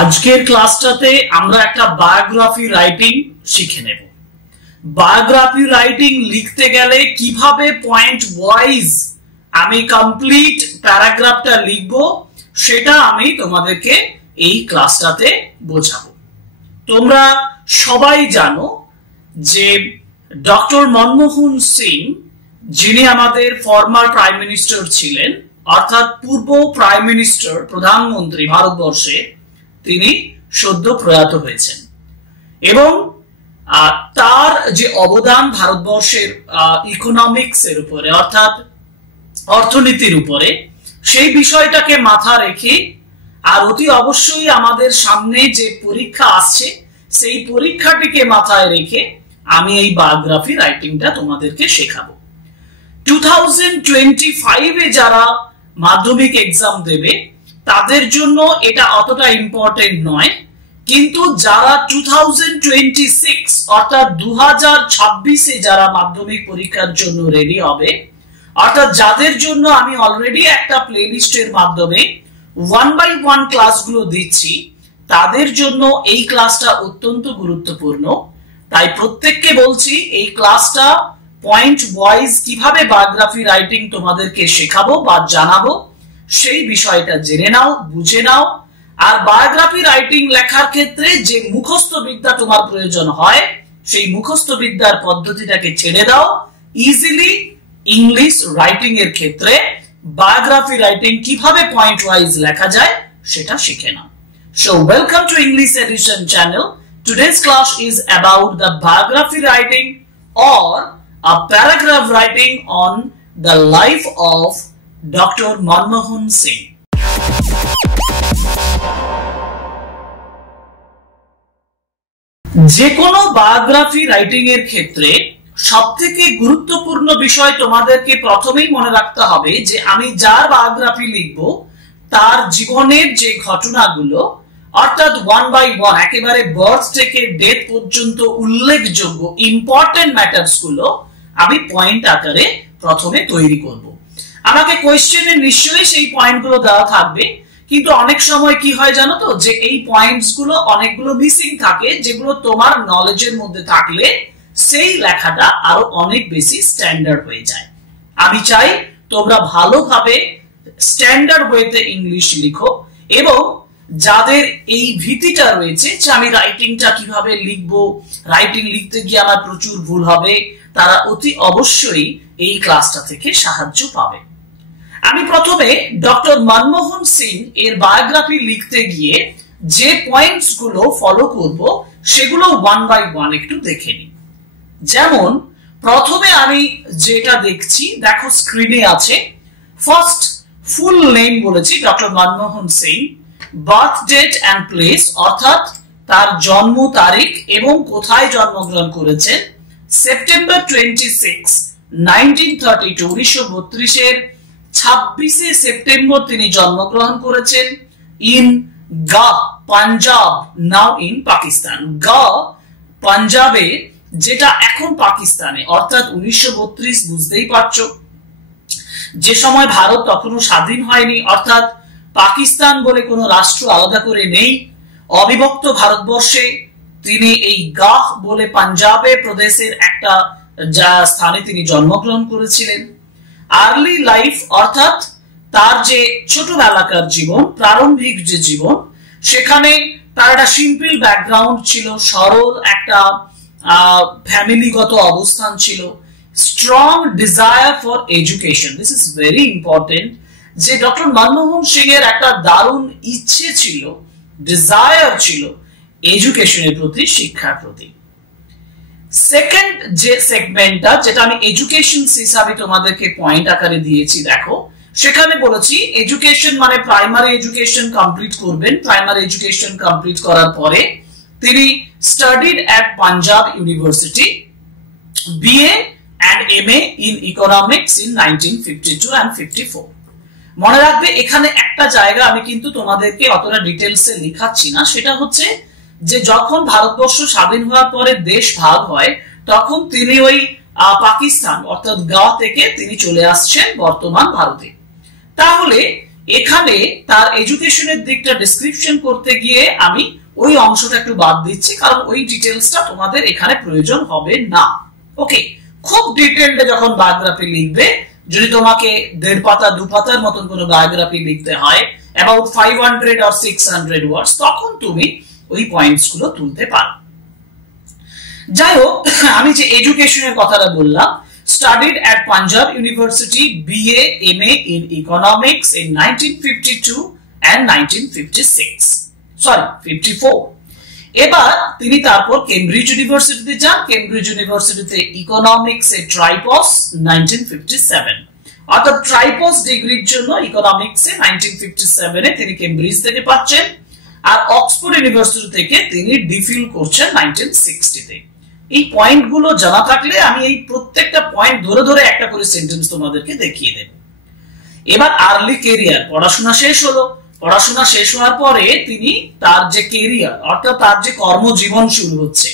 আজকের ক্লাসটাতে আমরা একটা বায়োগ্রাফি রাইটিং শিখে নেব। বায়োগ্রাফি রাইটিং লিখতে গেলে কিভাবে পয়েন্ট ওয়াইজ আমি কমপ্লিট প্যারাগ্রাফটা লিখব সেটা আমি তোমাদেরকে এই ক্লাসটাতে বোঝাবো। তোমরা সবাই জানো যে ডক্টর মনমোহন সিং, যিনি আমাদের ফর্মার প্রাইম মিনিস্টার ছিলেন, অর্থাৎ পূর্ব প্রাইম মিনিস্টার, প্রধানমন্ত্রী ভারতবর্ষে, তিনি সদ্য প্রয়াত হয়েছেন এবং তার যে অবদান ভারতবর্ষের ইকোনমিক্স এর উপরে অর্থাৎ অর্থনীতির উপরে, সেই বিষয়টাকে মাথা রেখে আর অতি অবশ্যই আমাদের সামনে যে পরীক্ষা আসছে সেই পরীক্ষাটিকে মাথায় রেখে আমি এই বায়োগ্রাফি রাইটিংটা তোমাদেরকে শেখাবো। 2025 এ যারা মাধ্যমিক এক্সাম দেবে তাদের জন্য এটা অতটা ইম্পর্টেন্ট নয়, কিন্তু যারা 2026 অর্থাৎ 2026 এ যারা মাধ্যমিক পরীক্ষার জন্য রেডি হবে, অর্থাৎ যাদের জন্য আমি অলরেডি একটা প্লেলিস্টের মাধ্যমে 1 by 1 ক্লাসগুলো দিচ্ছি, তাদের জন্য এই ক্লাসটা অত্যন্ত গুরুত্বপূর্ণ। তাই প্রত্যেককে বলছি এই ক্লাসটা পয়েন্ট ওয়াইজ কিভাবে বায়োগ্রাফি রাইটিং তোমাদেরকে শেখাবো বা জানাবো সেই বিষয়টা জেনে নাও, বুঝে নাও। আর বায়োগ্রাফি রাইটিং লেখার ক্ষেত্রে যে মুখস্থ বিদ্যা তোমার প্রয়োজন হয় সেই মুখস্থ বিদ্যার পদ্ধতিটাকে ছেড়ে দাও, ইজিলি ইংলিশ রাইটিং এর ক্ষেত্রে বায়োগ্রাফি রাইটিং কিভাবে পয়েন্ট ওয়াইজ লেখা যায় সেটা শিখে নাও। So welcome to English Edition channel. Today's class is about the biography writing or a paragraph writing on the life of Dr. Manmohan Singh. যে কোনো biography writing এর ক্ষেত্রে সবথেকে গুরুত্বপূর্ণ বিষয় তোমাদেরকে প্রথমেই মনে রাখতে হবে যে আমি যার বায়োগ্রাফি লিখব তার জীবনের যে ঘটনাগুলো অর্থাৎ 1 by 1 একেবারে বার্থ থেকে ডেথ পর্যন্ত উল্লেখযোগ্য ইম্পর্টেন্ট ম্যাটারস গুলো আমি পয়েন্ট আকারে প্রথমে তৈরি করব। আমাকে কোয়েশ্চেনে নিশ্চয়ই সেই পয়েন্টগুলো দেওয়া থাকবে, কিন্তু অনেক সময় কি হয় জানো তো, যে এই পয়েন্টস গুলো অনেকগুলো মিসিং থাকে, যেগুলো তোমার নলেজের মধ্যে থাকলে সেই লেখাটা আরো অনেক বেশি স্ট্যান্ডার্ড হয়ে যায়। আমি চাই তোমরা ভালোভাবে স্ট্যান্ডার্ড ওয়েতে ইংলিশ লিখো এবং যাদের এই ভীতিটা রয়েছে যে আমি রাইটিংটা কিভাবে লিখবো, রাইটিং লিখতে গিয়ে আমার প্রচুর ভুল হবে, তারা অতি অবশ্যই এই ক্লাসটা থেকে সাহায্য পাবে। আমি প্রথমে ডক্টর মনমোহন সিং এর বায়োগ্রাফি লিখতে গিয়ে যে পয়েন্টস গুলো ফলো করব সেগুলো 1 by 1 একটু দেখে নিই। যেমন প্রথমে আমি যেটা দেখছি, দেখো স্ক্রিনে আছে, ফার্স্ট ফুল নেম বলেছি doctor Manmohan Singh, birth date and place অর্থাৎ তার জন্ম তারিখ এবং কোথায় জন্মগ্রহণ করেছেন, সেপ্টেম্বর 26, 1932 1932 এর 26শে সেপ্টেম্বর তিনি জন্মগ্রহণ করেছেন ইন গা, পাঞ্জাব, নাও ইন পাকিস্তান। গা পাঞ্জাবে, যেটা এখন পাকিস্তানে, অর্থাৎ 1932 বুঝতেই পারছো যে সময় ভারত তখনও স্বাধীন হয়নি, অর্থাৎ পাকিস্তান বলে কোনো রাষ্ট্র আলাদা করে নেই। অবিভক্ত ভারতবর্ষে তিনি এই গাহ বলে পাঞ্জাবে প্রদেশের একটা স্থানে তিনি জন্মগ্রহণ করেছিলেন। আর্লি লাইফ অর্থাৎ তার যে ছোটবেলাকার জীবন, প্রারম্ভিক যে জীবন, সেখানে তার একটা সিম্পল ব্যাকগ্রাউন্ড ছিল, সরল একটা ফ্যামিলিগত অবস্থান ছিল, strong desire for education. This is very important যে ডক্টর মনমোহন সিং এর একটা দারুণ ইচ্ছে ছিল, ডিজায়ার ছিল এডুকেশনের প্রতি, শিক্ষার প্রতি। সেকেন্ড যে সেগমেন্টটা, যেটা আমি এডুকেশন হিসাবে তোমাদেরকে পয়েন্ট আকারে দিয়েছি, দেখো সেখানে বলেছি এডুকেশন মানে প্রাইমারি এডুকেশন কমপ্লিট করবেন। প্রাইমারি এডুকেশন কমপ্লিট করার পরে তিনি studied at Punjab university BA and MA in economics in 1952 and 54। মনে রাখবে এখানে একটা জায়গা আমি কিন্তু তোমাদেরকে অতটা ডিটেলসে লেখাচ্ছি না, সেটা হচ্ছে যে যখন ভারতবর্ষ স্বাধীন হওয়ার পরে দেশ ভাগ হয় তখন তিনি ওই পাকিস্তান অর্থাৎ গা থেকে তিনি চলে আসছেন বর্তমান ভারতে। তাহলে এখানে তার এডুকেশনের দিকটা ডেসক্রিপশন করতে গিয়ে আমি ওই অংশটা একটু বাদ দিচ্ছি, কারণ ওই ডিটেইলসটা তোমাদের এখানে প্রয়োজন হবে না। ওকে, খুব ডিটেইলডে যখন বায়োগ্রাফি লিখবে, যদি তোমাকে 1.5 পাতা 2 পাতার মতন কোনো বায়োগ্রাফি লিখতে হয় about 500 or 600 ওয়ার্ডস, তখন তুমি ওই পয়েন্টস গুলো তুলতে পারো। যাই হোক, আমি যে এডুকেশনের কথাটা বললাম, studied at Punjab University BA MA in Economics in 1952 and 1956, sorry 54। এবার তিনি তারপর কেমব্রিজ ইউনিভার্সিটিতে যান। কেমব্রিজ ইউনিভার্সিটিতে ইকোনমিক্স এ ট্রাইপস 1957, অর্থাৎ ট্রাইপস ডিগ্রির জন্য ইকোনমিক্সে 1957 এ তিনি কেমব্রিজ থেকে পাচ্ছেন, আর অক্সফোর্ড ইউনিভার্সিটি থেকে তিনি ডিফিল করছেন 1960 তে। এই পয়েন্টগুলো জানা থাকলে আমি এই প্রত্যেকটা পয়েন্ট ধরে ধরে একটা করে সেন্টেন্স তোমাদেরকে দেখিয়ে দেব। এবার আর্লি ক্যারিয়ার, পড়াশোনা শেষ হলো। পড়াশোনা শেষ হওয়ার পরে তিনি তার যে ক্যারিয়ার, অর্থাৎ তার যে কর্মজীবন শুরু হচ্ছে,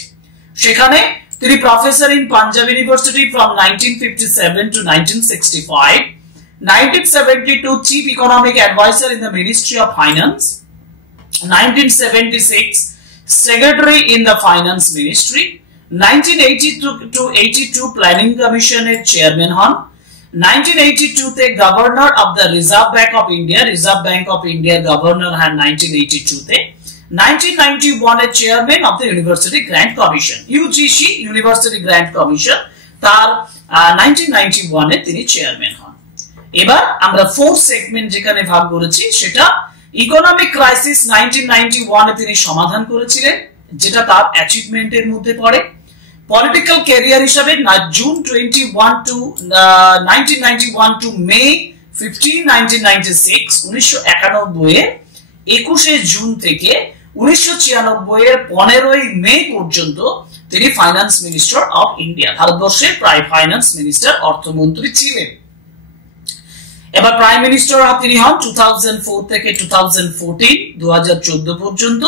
সেখানে তিনি professor in Punjab University from 1957 to 1965, 1972 chief economic adviser in the ministry of Finance, 1976 secretary in the finance ministry, 1982 to 82 Planning কমিশনের চেয়ারম্যান হন, 1982 তে governor of the Reserve Bank of India, Reserve Bank of ইন্ডিয়ার governor হন 1982 তে, 1991 এর chairman of the University Grant Commission, UGC University Grant Commission, তার 1991 এ তিনি chairman হন। এবার আমরা ফোর্থ সেগমেন্ট যেখানে ভাগ করেছি, সেটা ইকোনমিক ক্রাইসিস 1991 এ তিনি সমাধান করেছিলেন, যেটা তার অ্যাচিভমেন্টের মধ্যে পড়ে। পলিটিক্যাল ক্যারিয়ার হিসাবে জুন 21 টু 1991 টু মে 15 1996, 1991 এর 21 জুন থেকে 1996 এর 15 মে পর্যন্ত তিনি ফাইন্যান্স মিনিস্টার অফ ইন্ডিয়া, ভারতবর্ষের প্রাইম ফাইন্যান্স মিনিস্টার, অর্থমন্ত্রী ছিলেন। এবার প্রাইম মিনিস্টার তিনি হন 2004 থেকে 2014, 2014 পর্যন্ত।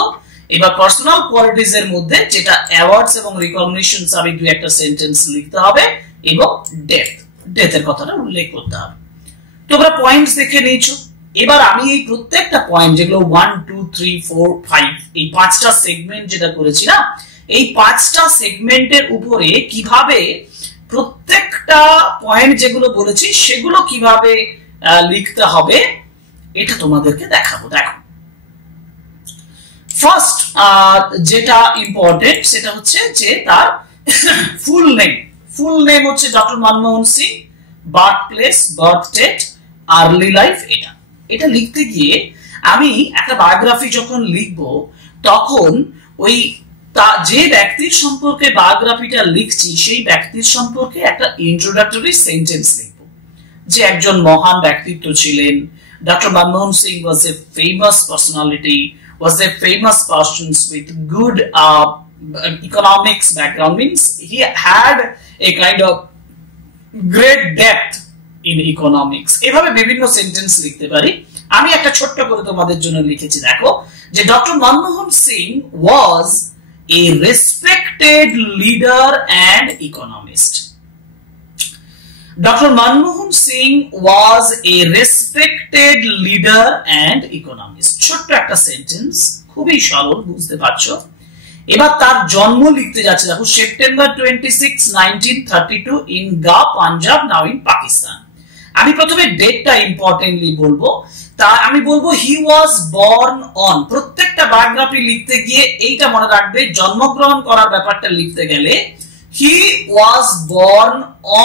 এবার পার্সোনাল কোয়ালিটিজ এর মধ্যে যেটা অ্যাওয়ার্ডস এবং রিকগনিশনস, আমি দুই একটা সেন্টেন্স লিখতে হবে, এবং ডেথের কথাটা উল্লেখ করতে হবে। তোমরা পয়েন্টস দেখে নিয়েছো। এবার আমি এই প্রত্যেকটা পয়েন্ট, যেগুলো 1 2 3 4 5, এই 5টা সেগমেন্ট যেটা করেছি না, এই 5টা সেগমেন্টের উপরে কিভাবে প্রত্যেকটা পয়েন্ট যেগুলো বলেছি সেগুলো কিভাবে লিখতে হবে, এটা তোমাদেরকে দেখাবো। দেখো, ফার্স্ট যেটা ইম্পর্টেন্ট সেটা হচ্ছে যে তার ফুল নেম হচ্ছে doctor Manmohan Singh, birth place, birth date, early life. এটা লিখতে গিয়ে আমি একটা বায়োগ্রাফি যখন লিখবো, তখন ওই যে ব্যক্তির সম্পর্কে বায়োগ্রাফিটা লিখছি সেই ব্যক্তির সম্পর্কে একটা ইন্ট্রোডাক্টরি সেন্টেন্স লিখবো, যে একজন মহান ব্যক্তিত্ব ছিলেন। Doctor Manmohan Singh was a famous personality, was a famous person with good economics background, means he had a kind of great depth in economics। এভাবে বিভিন্ন সেন্টেন্স লিখতে পারি। আমি একটা ছোট্ট করে তোমাদের জন্য লিখেছি, দেখো, যে doctor Manmohan Singh was a respected leader and economist. Dr. Manmohan Singh was a respected leader and economist. ছোট্ট একটা সেন্টেন্স, খুবই সরল, বুঝতে পারছো। এবার তার জন্ম লিখতে যাচ্ছে, দেখো, September 26, 1932 in Gah, Punjab, now in Pakistan। আমি প্রথমে ডেটটা ইম্পর্টেন্টলি বলবো, তা আমি বলবো হি ওয়াজ বর্ন অন। প্রত্যেকটা বায়োগ্রাফি লিখতে গিয়ে এইটা মনে রাখবে, জন্মগ্রহণ করার ব্যাপারটা লিখতে গেলে হি ওয়াজ বর্ন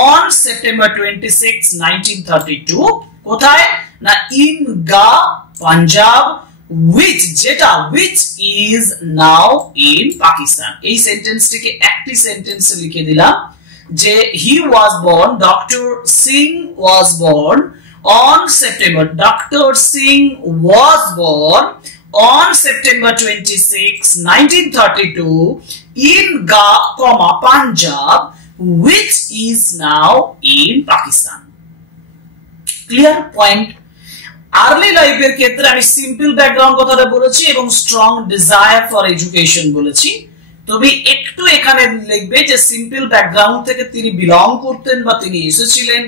অন সেপ্টেম্বর 26, 1932। কোথায় না? ইন গা, Punjab, which is now in Pakistan। এই সেন্টেন্সটিকে একটি সেন্টেন্সে লিখে দিলাম, যে he was born, Dr. Singh was born on September, Dr. Singh was born on September 26, 1932 in Gah, Punjab, which is now in Pakistan। Clear point? Early লাইফের ক্ষেত্রে আমি simple background কথাটা বলেছি এবং স্ট্রং ডিজায়ার ফর এডুকেশন বলেছি। তুমি একটু এখানে লিখবে যে সিম্পল ব্যাকগ্রাউন্ড থেকে তিনি বিলং করতেন বা তিনি এসেছিলেন।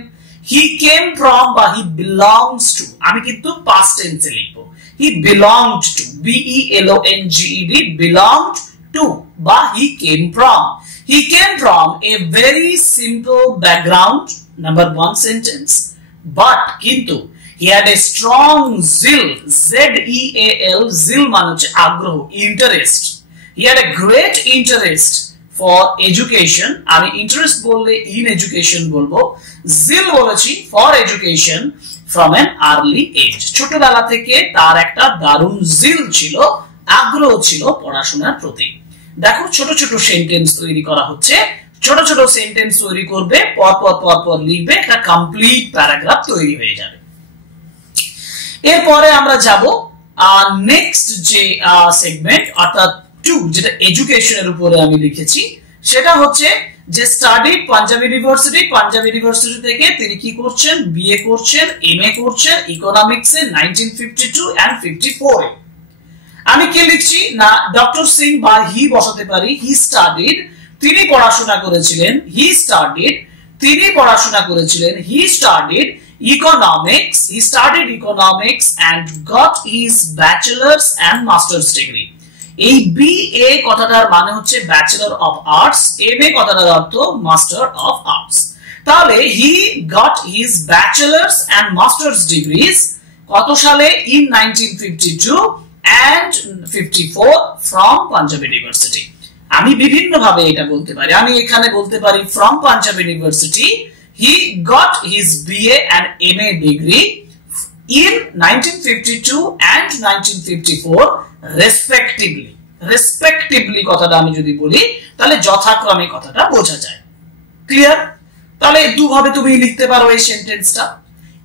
he came from বা he belongs to, আমি কিন্তু past tense এ লিখবো, he belonged to, belonged, belonged to বা he came from. He came from a very simple background, number 1 sentence, but কিন্তু he had a strong zeal, Z-E-A-L, zeal মানে হচ্ছে আগ্রহ, interest. He had a great interest for education. আমি interest বললে in education বলবো, zeal বলেছি for education from an early age. ছোটবেলা থেকে তার একটা দারুণ zeal ছিল, আগ্রহ ছিল পড়াশোনার প্রতি। দেখো ছোট ছোট সেন্টেন্স তৈরি করা হচ্ছে, ছোট ছোট সেন্টেন্স তৈরি করবে, পর পর লিখবে, একটা কমপ্লিট প্যারাগ্রাফ তৈরি হয়ে যাবে। এরপরে আমরা যাব নেক্সট যে সেগমেন্ট অর্থাৎ 2, যেটা এডুকেশনের উপরে আমি লিখেছি, সেটা হচ্ছে যে স্টাডিড পাঞ্জাব ইউনিভার্সিটি থেকে তিনি কি করছেন, বিএ করছেন, এমএ করছেন ইকোনমিক্সে 1952 এন্ড 54 এ। আমি কি লিখছি না, ডক্টর সিং বা হি বসাতে পারি, হি স্টাডিড, তিনি পড়াশোনা করেছিলেন, হি স্টাডিড, তিনি পড়াশোনা করেছিলেন, হি studied economics, he studied economics and got his bachelor's and master's degree. এই BA কথাটার মানে হচ্ছে ব্যাচেলর অফ আর্টস, MA কথাটার অর্থ মাস্টার অফ আর্টস। তাহলে he got his bachelor's and master's degrees কত সালে, in 1952 and 54 from Punjab University। আমি বিভিন্ন ভাবে এটা বলতে পারি, আমি এখানে বলতে পারি from Punjab University he got his BA and MA degree in 1952 and 1954 respectively। respectively কথাটা আমি যদি বলি তাহলে যথাক্রমে কথাটা বোঝা যায়। ক্লিয়ার? তাহলে দুভাবে তুমি লিখতে পারো এই সেন্টেন্সটা।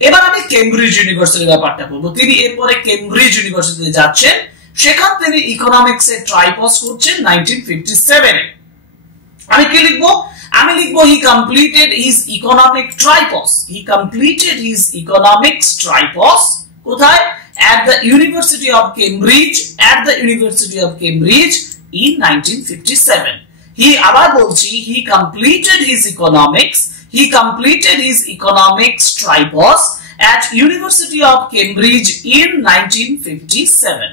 এবার আমি কেমব্রিজ ইউনিভার্সিটির ব্যাপারটা বলবো। তিনি এরপরে কেমব্রিজ ইউনিভার্সিটিতে যাচ্ছেন, সেখান তিনি ইকোনমিক্সে ট্রাইপস করছেন 1957 এ। আমি কি লিখবো, আমি লিখবো he completed his economic tripos, he completed his economics tripos কোথায়, at the University of Cambridge, at the University of Cambridge in 1957। he আবার বলছি he completed his economics tripos at University of Cambridge in 1957।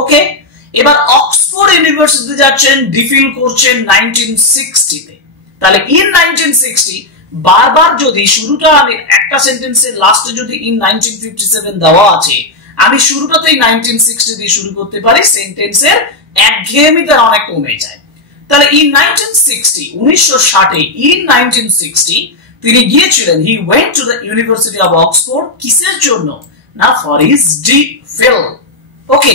ওকে, এবার Oxford ইউনিভার্সিটিতে যাচ্ছেন, ডিফিল করছেন 1960 তে। তাহলে in 1960 বারবার যদি শুরুটা আমি একটা সেন্টেন্সের লাস্টে যদি in 1957 দেওয়া আছে, আমি শুরুটাতেই 1960 দিয়ে শুরু করতে পারি, সেন্টেন্সের একঘেয়েমিটা অনেক কমে যায়। তাহলে in 1960 1960 in 1960 তিনি গিয়েছিলেন, he went to the University of Oxford, কিসের জন্য না, for his DPhil। ওকে,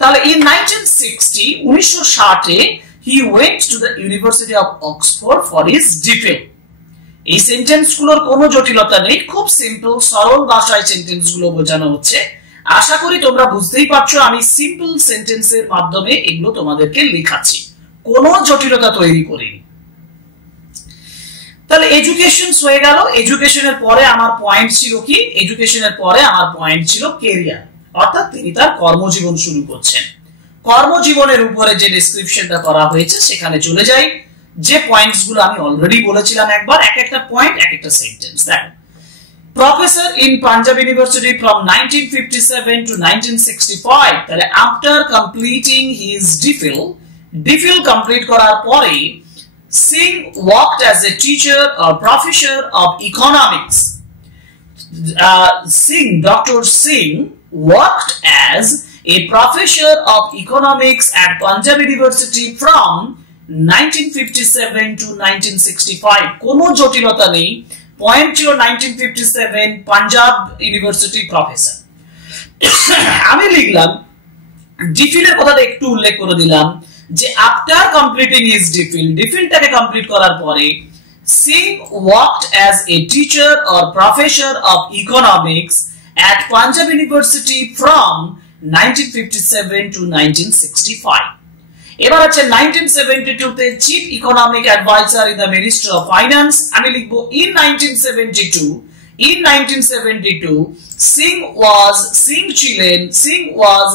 তাহলে in 1960 1960 he went to the University of Oxford for his DPhil। এই সেন্টেন্সগুলোর কোনো জটিলতা নেই, খুব সিম্পল সরল ভাষায় সেন্টেন্সগুলো বোঝানো হচ্ছে। আশা করি তোমরা বুঝতেই পারছো আমি সিম্পল সেন্টেন্সের মাধ্যমে এগুলো তোমাদেরকে লেখাচ্ছি, কোনো জটিলতা তৈরি করিনি। তাহলে এডুকেশন হয়ে গেল। এডুকেশনের পরে আমার পয়েন্ট ছিল কি, এডুকেশনের পরে আমার পয়েন্ট ছিল ক্যারিয়ার, অর্থাৎ তিনি তার কর্মজীবন শুরু করছেন। কর্মজীবনের উপরে যে ডেসক্রিপশনটা করা হয়েছে সেখানে চলে যাই, যে পয়েন্টস গুলো আমি অলরেডি বলেছিলাম একবার, এক একটা পয়েন্ট এক একটা সেন্টেন্স। দেখো, professor in Punjab University from 1957 to 1965। তাহলে আফটার কমপ্লিটিং হিজ ডিফিল কমপ্লিট করার পরে Singh worked as a teacher or professor of economics. Dr. Singh worked as a professor of economics at Punjab University from 1957 to 1965। কোনো জটিলতা নেই, point ছিল 1957 Punjab university professor. আমি লিখলাম ডিফিলের কথাটা একটু উল্লেখ করে দিলাম যে আফটার কমপ্লিটিং হিজ ডিফিলটাকে কমপ্লিট করার পরে Singh worked as a teacher or professor of economics at Punjab University from 1957 to 1965। এবার আছে 1972 তে chief economic adviser in the ministry of finance. আমি লিখব in 1972 Singh was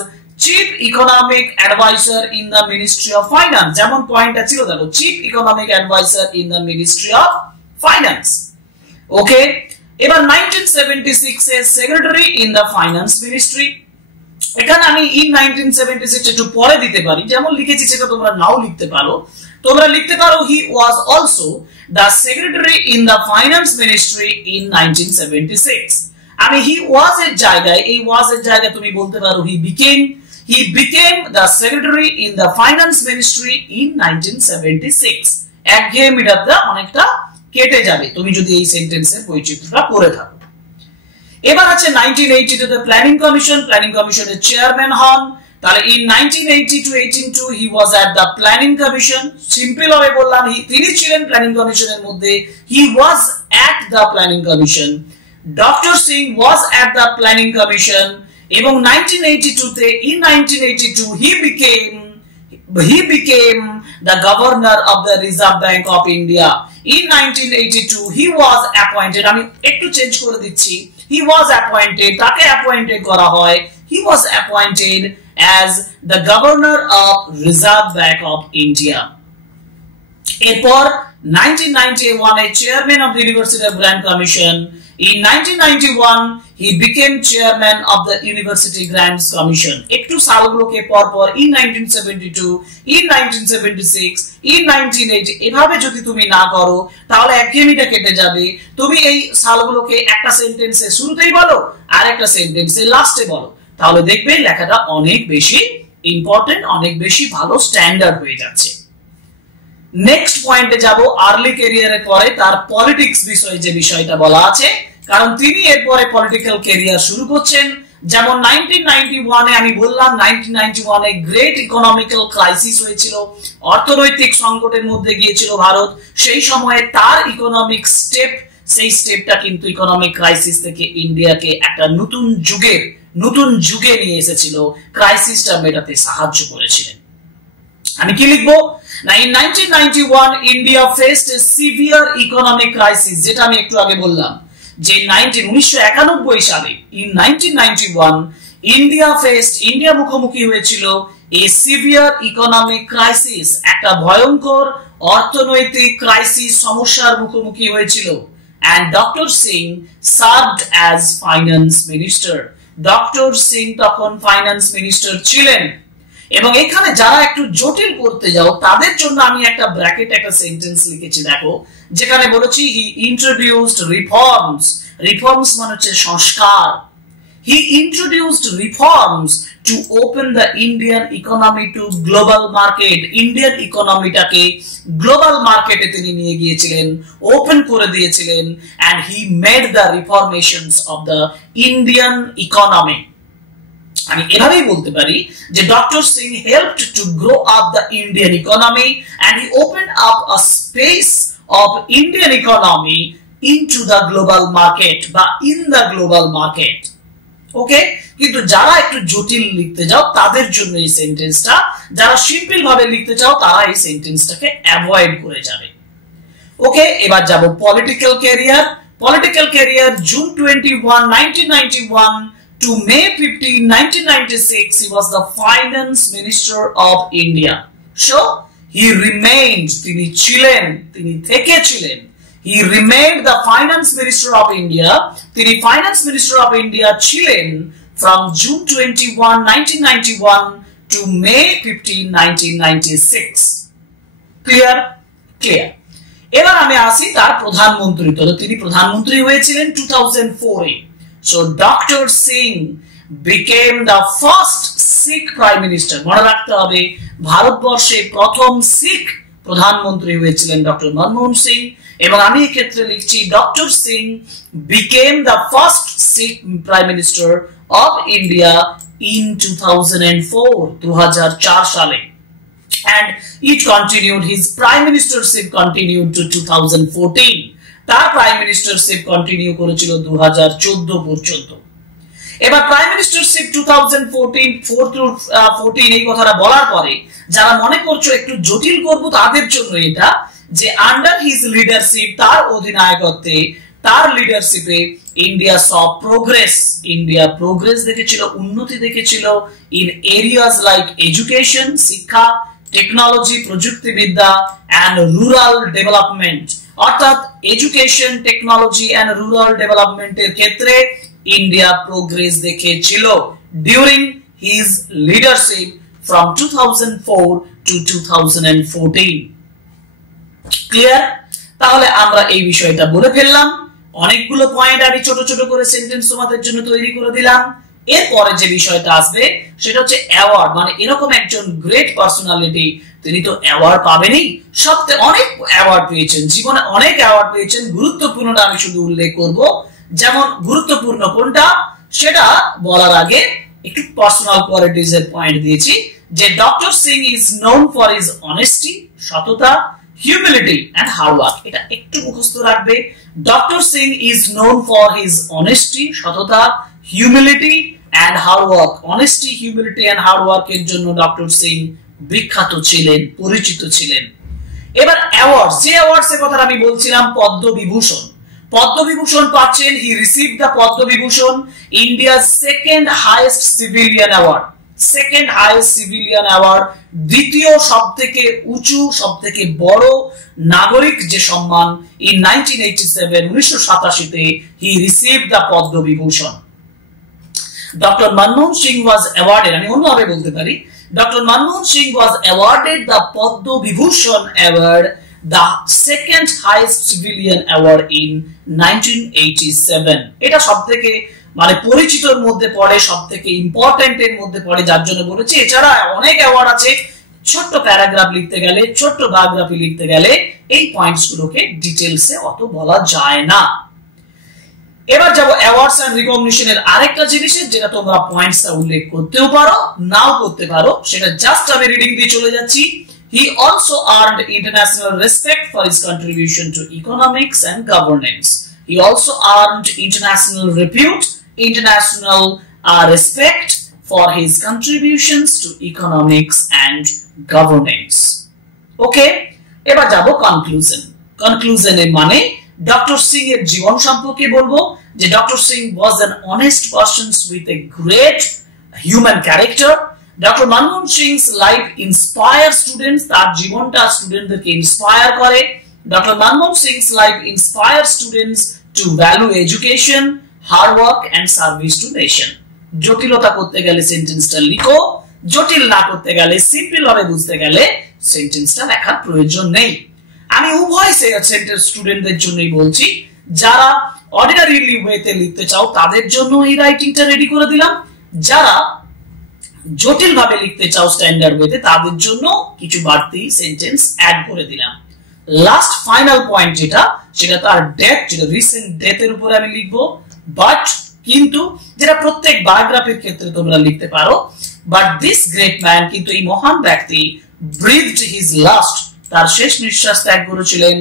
chief economic adviser in the ministry of finance. যেমন পয়েন্টটা ছিল দেখো, chief economic adviser in the ministry of finance. Okay, এবার 1976 এর secretary in the finance ministry. এখানে আমি ইন 1976 একটু পরে দিতে পারি, যেমন লিখেছি সেটা তোমরা নাও লিখতে পারো। তোমরা লিখতে পারো he was also the secretary in the finance ministry in 1976। আমি হি ওয়াজ এর জায়গায়, এই ওয়াজ এর জায়গায় তুমি বলতে পারো হি became the secretary in the finance ministry in 1976। একঘেয়েমিটা অনেকটা কেটে যাবে তুমি যদি এই সেন্টেন্সের বৈচিত্র্যটা পড়ে থাকো। এবার আছে 1982 তে প্ল্যানিং কমিশনের চেয়ারম্যান হন। তাহলে in 1980 to 82 he was at the planning commission। Simple ভাবে বললাম তিনি ছিলেন প্ল্যানিং কমিশনের মধ্যে, he was at the planning commission। Doctor Singh was at the planning commission। এবং 1982 তে in 1982 he became the governor of the Reserve Bank of India। In 1982 he was appointed, আমি একটু চেঞ্জ করে দিচ্ছি, he was appointed, তাকে appointed করা হয়, he was appointed as the governor of Reserve Bank of India। এরপর 1991 এ chairman of the University of Grant Commission। In 1991 he became chairman of the University Grants Commission। একটু সালগুলোকে পরপর in 1972, in 1976, in 1980 এভাবে যদি তুমি না করো তাহলে একঘেয়েমিটা কেটে যাবে। তুমি এই সালগুলোকে একটা সেন্টেন্সে শুরুতেই বলো আর একটা সেন্টেন্সে লাস্টে বলো, তাহলে দেখবে লেখাটা অনেক বেশি ইম্পর্টেন্ট, অনেক বেশি ভালো স্ট্যান্ডার্ড হয়ে যাচ্ছে। নেক্সট পয়েন্টে যাব, আর্লি ক্যারিয়ারের পরে তার পলিটিক্স বিষয়ে যে বিষয়টা বলা আছে, কারণ তিনি এরপরে পলিটিক্যাল ক্যারিয়ার শুরু করছেন। যেমন 1991 এ আমি বললাম 1991 এ গ্রেট ইকোনমিক্যাল ক্রাইসিস হয়েছিল, অর্থনৈতিক সংকটের মধ্যে গিয়েছিল ভারত। সেই সময়ে তার ইকোনমিক সেই স্টেপটা কিন্তু ইকোনমিক ক্রাইসিস থেকে ইন্ডিয়াকে একটা নতুন যুগে নিয়ে এসেছিল, ক্রাইসিসটা মেটাতে সাহায্য করেছিলেন। আমি কি লিখবো না, in 1991 India faced a severe economic crisis, যেটা আমি একটু আগে বললাম যে 1991 সালে in 1991 ইন্ডিয়া মুখোমুখি হয়েছিল a severe economic crisis, একটা ভয়ঙ্কর অর্থনৈতিক ক্রাইসিস সমস্যার মুখোমুখি হয়েছিল। and Dr. Singh served as finance minister। Doctor Singh তখন ফাইন্যান্স মিনিস্টার ছিলেন। এবং এখানে যারা একটু জটিল করতে যাও তাদের জন্য আমি একটা ব্র্যাকেট একটা সেন্টেন্স লিখেছি, দেখো, যেখানে বলেছি হি ইন্ট্রোডিউসড রিফর্মস মানে হচ্ছে সংস্কার। He introduced reforms to open the Indian economy to global market. Indian ইকোনমিটাকে গ্লোবাল মার্কেটে তিনি নিয়ে গিয়েছিলেন, ওপেন করে দিয়েছিলেন। and he made the reformations of the Indian economy। আমি এভাবেই বলতে পারি যে doctor Singh helped to grow up the Indian economy and he opened up a space of Indian economy into the global market বা in the global market। ওকে, কিন্তু যারা একটু জটিল লিখতে যাও তাদের জন্য এই সেন্টেন্সটা, যারা সিম্পল ভাবে লিখতে চাও তারা এই সেন্টেন্সটাকে অ্যাভয়েড করে যাবে। ওকে, এবার যাব political career. June 21, 1991 to May 15, 1996 he was the finance minister of India। So he remained, তিনি থেকেছিলেন, he remained the finance minister of India। তিনি finance minister of India ছিলেন from June 21, 1991 to May 15, 1996। Clear? এবার আমি আসি তার প্রধানমন্ত্রী। তিনি প্রধানমন্ত্রী হয়েছিলেন 2004 এ। So Dr. Singh became the first Sikh prime minister। মনে রাখতে হবে ভারতবর্ষে প্রথম শিখ প্রধানমন্ত্রী হয়েছিলেন ডক্টর মনমোহন সিং। এবং আমি এই ক্ষেত্রে লিখছি doctor Singh became the first Sikh prime minister of India in 2004 সালে। and it continued, his prime ministership continued to 2014। তার প্রাইম মিনিস্টারশিপ কন্টিনিউ করেছিল 2014 পর্যন্ত। এবার প্রাইম মিনিস্টারশিপ 2014 এই কথাটা বলার পরে যারা মনে করছো একটু জটিল করব তাদের জন্য এটা, যে আন্ডার হিজ লিডারশিপ, তার অধিনায়কত্বে, তার লিডারশিপে ইন্ডিয়া প্রোগ্রেস দেখেছিল, উন্নতি দেখেছিল ইন এরিয়াস লাইক এডুকেশন, শিক্ষা, টেকনোলজি, প্রযুক্তিবিদ্যা, and rural development অর্থাৎ এডুকেশন, টেকনোলজি এন্ড রুরাল ডেভেলপমেন্টের ক্ষেত্রে ইন্ডিয়া প্রোগ্রেস দেখিয়েছিল during his leadership from 2004 to 2014 clear? তাহলে আমরা এই বিষয়টা বলে ফেললাম, অনেকগুলো পয়েন্ট আমি ছোট ছোট করে সেন্টেন্স তোমাদের জন্য তৈরি করে দিলাম। এরপরে যে বিষয়টা আসবে সেটা হচ্ছে অ্যাওয়ার্ড, মানে এরকম একজন গ্রেট পার্সোনালিটি, তিনি তো অ্যাওয়ার্ড পাবেনই, সবথেকে অনেক অ্যাওয়ার্ড পেয়েছেন, জীবনে অনেক অ্যাওয়ার্ড পেয়েছেন। গুরুত্বপূর্ণটা আমি শুধু উল্লেখ করব, যেমন গুরুত্বপূর্ণ কোনটা সেটা বলার আগে একটু পার্সোনাল কোয়ালিটিজ এর পয়েন্ট দিয়েছি, যে doctor Singh is known for his honesty, সততা, হিউমিলিটি এন্ড হার্ড ওয়ার্ক। এটা একটু মুখস্থ রাখবে। Doctor Singh is known for his honesty, সততা, humility and hard work. Honesty, humility and hard work এর জন্য ডক্টর সিং বিখ্যাত ছিলেন, পরিচিত ছিলেন। এবার অ্যাওয়ার্ড, যে অ্যাওয়ার্ডস এর কথা আমি বলছিলাম, পদ্মবিভূষণ। পদ্মবিভূষণ পাচ্ছেন, হি received the Padma Vibhushan, India's second highest civilian award, second highest civilian award, দ্বিতীয় সবথেকে উঁচু, সবথেকে বড় নাগরিক যে সম্মান। ইন 1987 তে হি received the Padma Vibhushan. Doctor Manmohan Singh was awarded, আমি অন্যভাবে বলতে পারি, doctor Manmohan Singh was awarded the Padma Vibhushan award, the second highest civilian award in 1987 এটা সবথেকে মানে পরিচিতর মধ্যে পড়ে, সবথেকে ইম্পর্টেন্ট এর মধ্যে পড়ে, যার জন্য বলেছি। এছাড়া অনেক অ্যাওয়ার্ড আছে, ছোট্ট প্যারাগ্রাফ লিখতে গেলে, ছোট্ট বায়োগ্রাফি লিখতে গেলে এই পয়েন্টস গুলোকে ডিটেইলসে অত বলা যায় না। এবার যাব অ্যাওয়ার্ডস এন্ড রিকগনিশনের আরেকটা জিনিসের, যেটা তোমরা পয়েন্টসটা উল্লেখ করতেও পারো, নাও করতে পারো, সেটা জাস্ট আমি রিডিং দিয়ে চলে যাচ্ছি। He also earned international respect for his contribution to economics and governance. He also earned international repute, international respect for his contributions to economics and governance. Okay, এবার যাব কনক্লুশন। কনক্লুশনের মানে ডক্টর সিং এর জীবন সম্পর্কে বলবো, যে doctor Singh was an honest person with a great human character. Doctor Manmohan Singh's life inspire students, তার জীবনটা স্টুডেন্টদেরকে ইন্সপায়ার করে। Doctor Manmohan Singh's life inspire students to value education, hard work and service to nation. জটিলতা করতে গেলে সেন্টেন্সটা লিখো, জটিল না করতে গেলে, সিম্পল ভাবে বুঝতে গেলে সেন্টেন্সটা লেখার প্রয়োজন নেই। আমি উভয় সেন্টেন্স স্টুডেন্টদের জন্যই বলছি, যারা অর্ডিনারিলি ওয়েতে লিখতে চাও তাদের জন্য এই রাইটিংটা রেডি করে দিলাম, যারা জটিল ভাবে লিখতে চাও স্ট্যান্ডার্ড ওয়েতে তাদের জন্য কিছু বাড়তি সেন্টেন্স অ্যাড করে দিলাম। লাস্ট ফাইনাল পয়েন্ট যেটা, সেটা তার ডেথ, যেটা রিসেন্ট ডেথের উপরে আমি লিখবো, বাট কিন্তু যেটা প্রত্যেক বায়োগ্রাফির ক্ষেত্রে তোমরা লিখতে পারো, বাট দিস গ্রেট ম্যান, কিন্তু এই মহান ব্যক্তি ব্রিথড হিজ লাস্ট, তার শেষ নিঃশ্বাস ত্যাগ করেছিলেন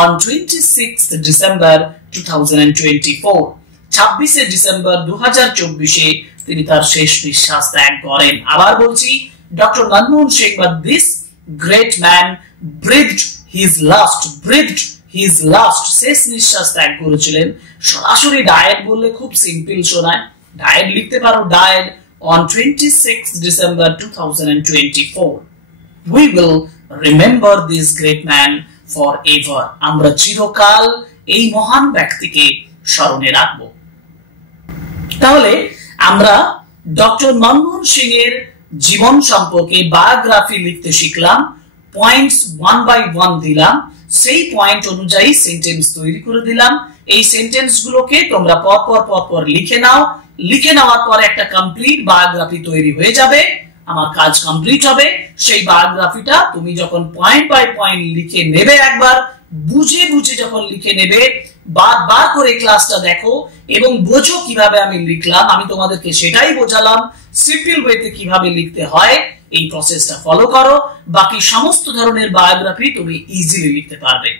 অন 26 ডিসেম্বর 2024, 26 ডিসেম্বর 2024 তিনি তার শেষ নিঃশ্বাস ত্যাগ করেন। আবার বলছি, ডক্টর মনমোহন সিং বা this great man breathed his last, শেষ নিঃশ্বাস ত্যাগ করেছিলেন। সরাসরি ডায়েট বললে খুব সিম্পল শোনায়, ডায়েট লিখতে পারো, diet on 26 December 2024। We will remember this great man forever. আমরা চিরকাল এই মহান ব্যক্তিকে স্মরণে রাখব। তাহলে আমরা ডক্টর মনমোহন সিং এর জীবন সম্পর্কে বায়োগ্রাফি লিখতে শিখলাম, পয়েন্টস 1 বাই 1 দিলাম, সেই পয়েন্ট অনুযায়ী সেন্টেন্স তৈরি করে দিলাম। এই সেন্টেন্স গুলোকে তোমরা পরপর লিখে নাও, লিখে নেওয়ার পর একটা কমপ্লিট বায়োগ্রাফি তৈরি হয়ে যাবে, আমার কাজ কমপ্লিট হবে। সেই বায়োগ্রাফিটা তুমি যখন পয়েন্ট বাই পয়েন্ট লিখে নেবে, একবার বুঝে বুঝে যখন লিখে নেবে, বারবার করে ক্লাসটা দেখো এবং বোঝো কিভাবে আমি লিখলাম, আমি তোমাদেরকে সেটাই বোঝালাম। সিম্পল ওয়েতে কিভাবে লিখতে হয় এই প্রসেসটা ফলো করো, বাকি সমস্ত ধরনের বায়োগ্রাফি তুমি ইজিলি লিখতে পারবে।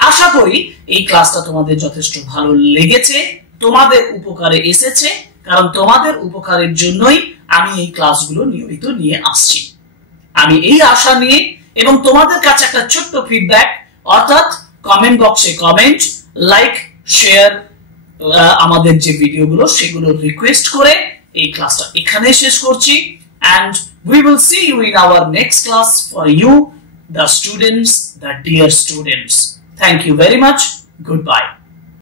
আশা করি এই ক্লাসটা তোমাদের যথেষ্ট ভালো লেগেছে, তোমাদের উপকারে এসেছে, কারণ তোমাদের উপকারের জন্যই আমি এই ক্লাসগুলো নিয়মিত নিয়ে আসছি। আমি এই আশা নিয়ে এবং তোমাদের কাছে একটা ছোট্ট ফিডব্যাক, অর্থাৎ কমেন্ট বক্সে কমেন্ট, লাইক, শেয়ার আমাদের যে ভিডিওগুলো সেগুলো রিকোয়েস্ট করে এই ক্লাসটা এখানে শেষ করছি। and we will see you in our next class for you, the students, the dear students. Thank you very much. Goodbye.